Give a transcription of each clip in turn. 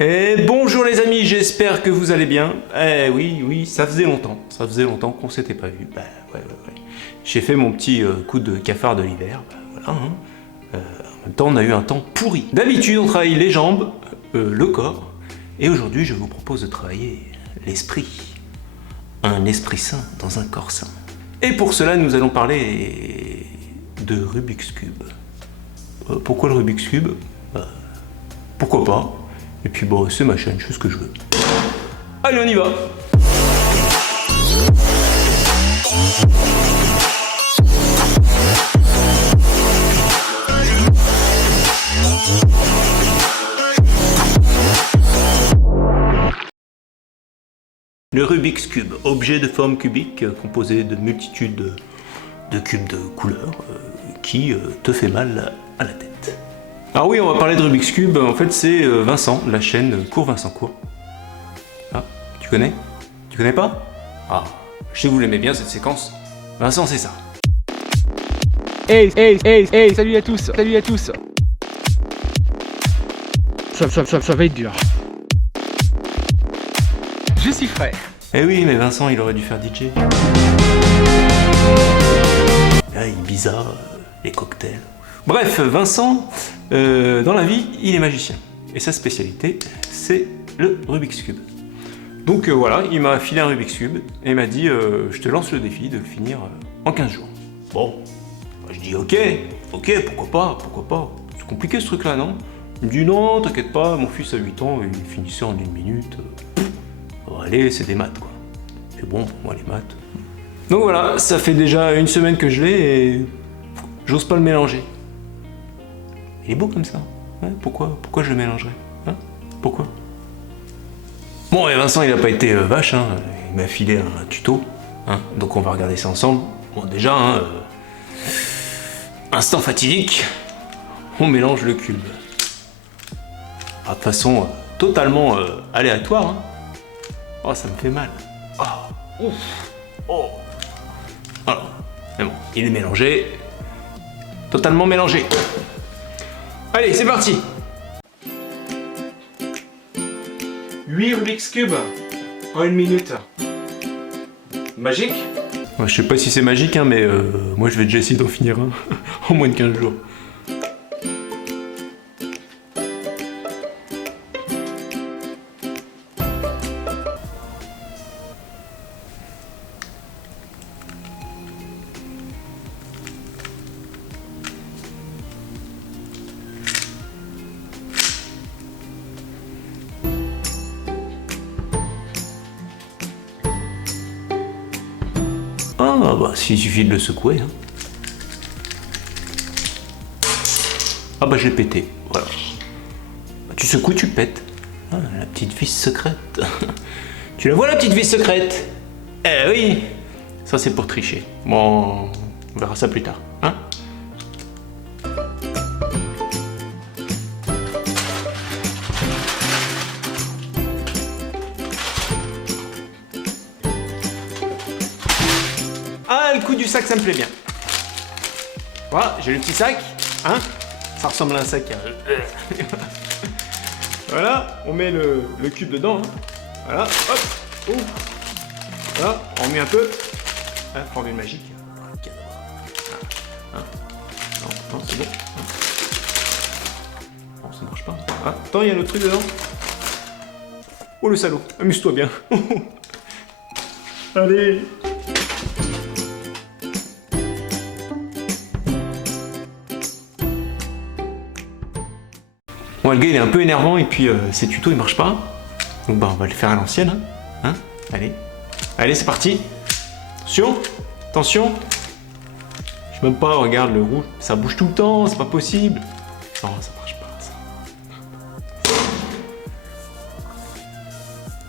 Et bonjour les amis, j'espère que vous allez bien. Oui, ça faisait longtemps qu'on s'était pas vu. Ouais. J'ai fait mon petit coup de cafard de l'hiver, voilà. En même temps, on a eu un temps pourri. D'habitude, on travaille les jambes, le corps, et aujourd'hui, je vous propose de travailler l'esprit. Un esprit sain dans un corps sain. Et pour cela, nous allons parler de Rubik's Cube. Pourquoi le Rubik's Cube? Pourquoi pas? Et puis bon, c'est ma chaîne, je fais ce que je veux. Allez, on y va! Le Rubik's Cube, objet de forme cubique composé de multitudes de cubes de couleurs qui te fait mal à la tête. Alors oui, on va parler de Rubik's Cube, en fait c'est Vincent, la chaîne Cours Vincent Cours. Ah, tu connais? Tu connais pas? Ah, je sais que vous l'aimez bien cette séquence. Vincent, c'est ça. Hey, salut à tous. Ça va être dur. Je suis frais. Eh oui, mais Vincent, il aurait dû faire DJ. Là, Ibiza, les cocktails. Bref, Vincent, dans la vie, il est magicien. Et sa spécialité, c'est le Rubik's Cube. Donc voilà, il m'a filé un Rubik's Cube et il m'a dit je te lance le défi de le finir en 15 jours. Bon, je dis ok, pourquoi pas. C'est compliqué ce truc-là, non? Il me dit non, t'inquiète pas, mon fils a 8 ans, il finissait en 1 minute. Bon, allez, c'est des maths quoi. C'est bon pour moi les maths. Donc voilà, ça fait déjà 1 semaine que je l'ai et j'ose pas le mélanger. Il est beau comme ça. Ouais, pourquoi je le mélangerais, hein? Pourquoi? Bon, et Vincent, il a pas été vache, hein. Il m'a filé un tuto, hein. Donc on va regarder ça ensemble. Bon, déjà, hein, instant fatidique, on mélange le cube. Ah, de façon totalement aléatoire, hein. Oh, ça me fait mal. Oh, ouf, oh. Alors, mais bon, il est mélangé, totalement mélangé. Allez, c'est parti! 8 Rubik's Cube en 1 minute. Magique? Ouais, je sais pas si c'est magique, hein, mais moi je vais déjà essayer d'en finir un en moins de 15 jours. Ah bah s'il suffit de le secouer. Hein. Ah bah je l'ai pété, voilà. Bah, tu secoues, tu pètes. Ah, la petite vis secrète. Tu la vois la petite vis secrète? Eh oui. Ça c'est pour tricher. Bon, on verra ça plus tard. Hein? Ah, le coup du sac, ça me plaît bien. Voilà, j'ai le petit sac, hein. Ça ressemble à un sac. Voilà, on met le cube dedans. Hein. Voilà, hop, ouf. Voilà, on remet un peu. Hein, formule magique. Hein. Non, c'est bon. Hein. Non, ça marche pas. Ah, attends, il y a l'autre truc dedans. Oh le salaud, amuse-toi bien. Allez. Bon, le gars il est un peu énervant et puis ses tutos ils marchent pas. Donc bah on va le faire à l'ancienne. Hein, allez, c'est parti. Attention. Je sais même pas, regarde le rouge. Ça bouge tout le temps, c'est pas possible. Non, ça marche pas ça.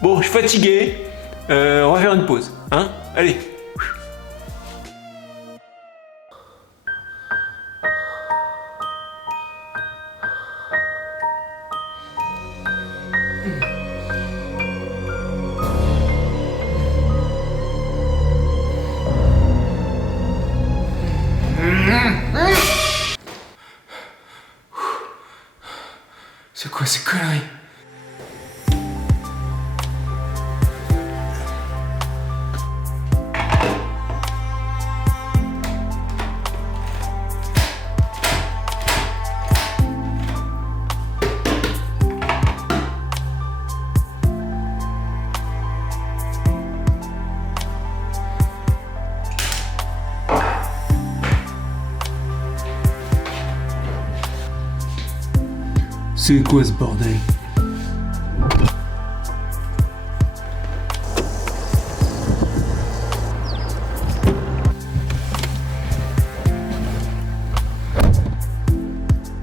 Bon, je suis fatigué. On va faire une pause. Hein, allez. C'est quoi ces conneries? C'est quoi ce bordel?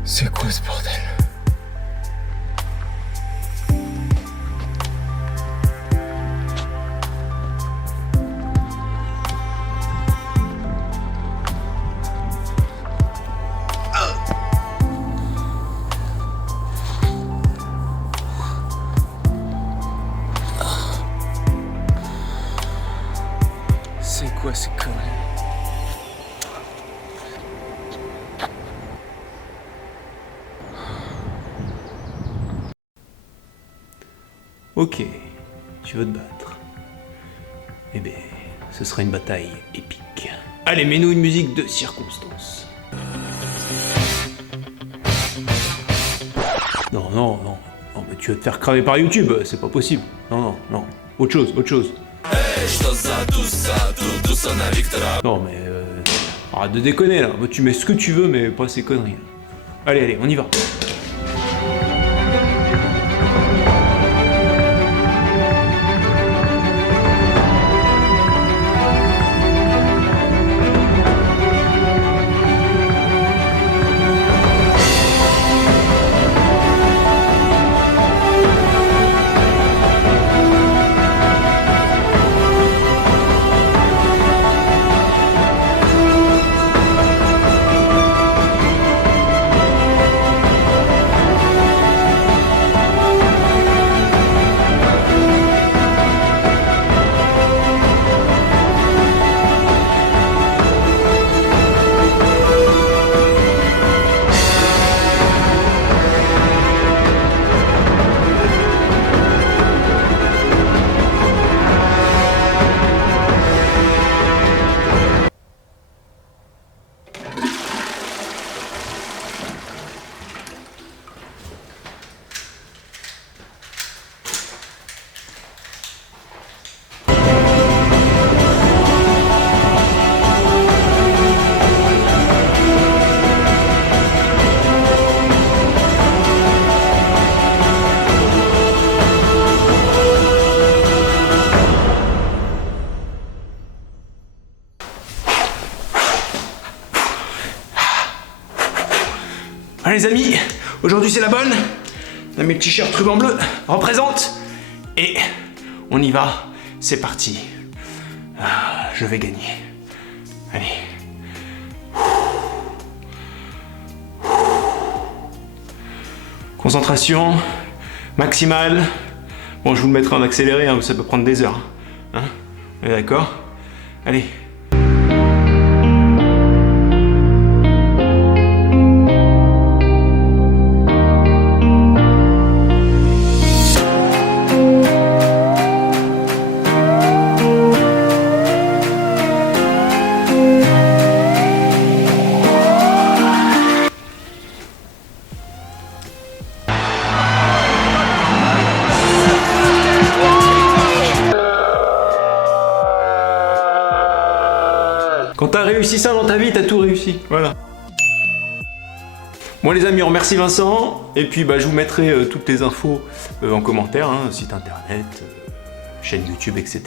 C'est quoi ce bordel? C'est quoi ces conneries? Ok, tu veux te battre. Eh bien, ce sera une bataille épique. Allez, mets-nous une musique de circonstance. Non, non, non. Non, mais tu vas te faire cramer par YouTube, c'est pas possible. Non, non, non. Autre chose, autre chose. Non, mais arrête de déconner là. Tu mets ce que tu veux, mais pas ces conneries. Allez, allez, on y va. Allez les amis, aujourd'hui c'est la bonne. On a mis le t-shirt ruban bleu, représente. Et on y va, c'est parti. Ah, je vais gagner. Allez. Concentration maximale. Bon, je vous le mettrai en accéléré, hein, ça peut prendre des heures. Hein, d'accord? Allez. Quand t'as réussi ça dans ta vie, t'as tout réussi. Voilà. Bon les amis, on remercie Vincent. Et puis bah, je vous mettrai toutes les infos en commentaire, hein, site internet, chaîne YouTube, etc.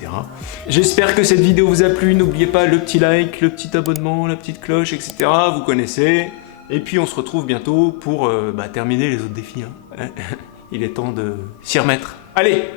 J'espère que cette vidéo vous a plu. N'oubliez pas le petit like, le petit abonnement, la petite cloche, etc. Vous connaissez. Et puis on se retrouve bientôt pour terminer les autres défis. Hein. Il est temps de s'y remettre. Allez!